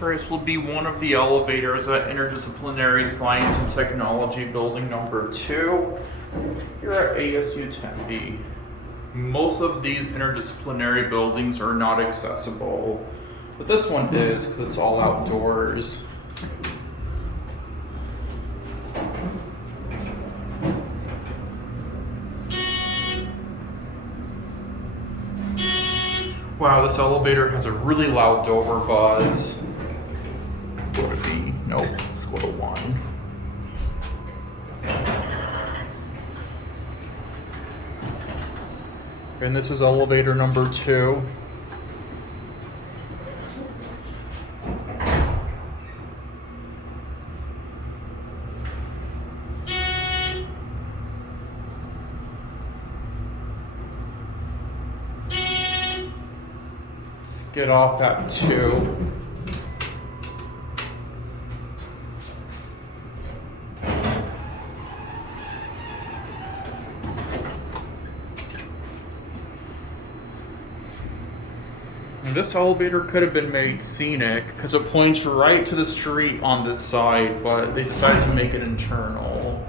This will be one of the elevators at Interdisciplinary Science and Technology Building number 2 here at ASU Tempe. Most of these interdisciplinary buildings are not accessible, but this one is because it's all outdoors. Wow, this elevator has a really loud door buzz. Go to B. Nope. Let's go to 1. And this is elevator number 2. Get off at 2. And this elevator could have been made scenic because it points right to the street on this side, but they decided to make it internal.